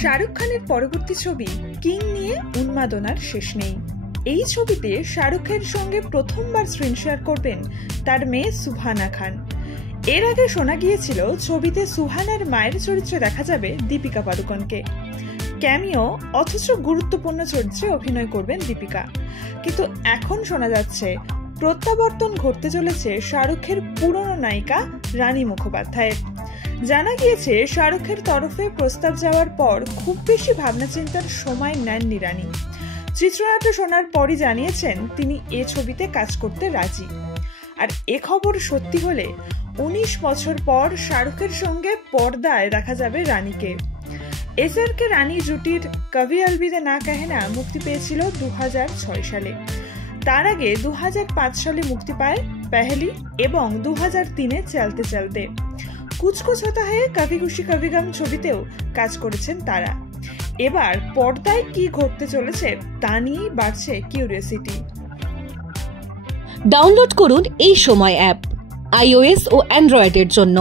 শাহরুখ খানের পরবর্তী ছবি কিং নিয়ে উন্মাদনার শেষ নেই। এই ছবিতে শাহরুখের সঙ্গে প্রথমবার স্ক্রিন শেয়ার করবেন তার মেয়ে সুহানা খান। এর আগে শোনা গিয়েছিল ছবিতে সুহানার মায়ের চরিত্রে দেখা যাবে দীপিকা পাডুকোনকে। ক্যামিও অথচ গুরুত্বপূর্ণ চরিত্রে অভিনয় করবেন দীপিকা। কিন্তু এখন শোনা যাচ্ছে প্রত্যাবর্তন ঘটতে চলেছে শাহরুখের পুরনো নায়িকা রানী মুখোপাধ্যায়ের। জানা গিয়েছে শাহরুখের তরফে প্রস্তাব যাওয়ার পর খুব বেশি ভাবনা চিন্তার সময় নেননি রানী। চিত্রনাট্য শোনার পরই জানিয়েছেন তিনি এ ছবিতে কাজ করতে রাজি। আর এ খবর সত্যি হলে 19 বছর পর শাহরুখের সঙ্গে পর্দায় দেখা যাবে রানীকে। এসআরকে রানী জুটির কভি আলবিদা না কহেনা মুক্তি পেয়েছিল 2006 সালে। তার আগে 2005 সালে মুক্তি পায় পেহলি এবং 2003-এ চলতে চলতে। কুছ কুছ হোতা হ্যায় কভি খুশি কভি গম ছবিতেও কাজ করেছেন তারা। এবার পর্দায় কি ঘটতে চলেছে তা নিয়েই বাড়ছে কিউরিওসিটি। ডাউনলোড করুন এই সময় অ্যাপ iOS ও অ্যান্ড্রয়েডের জন্য।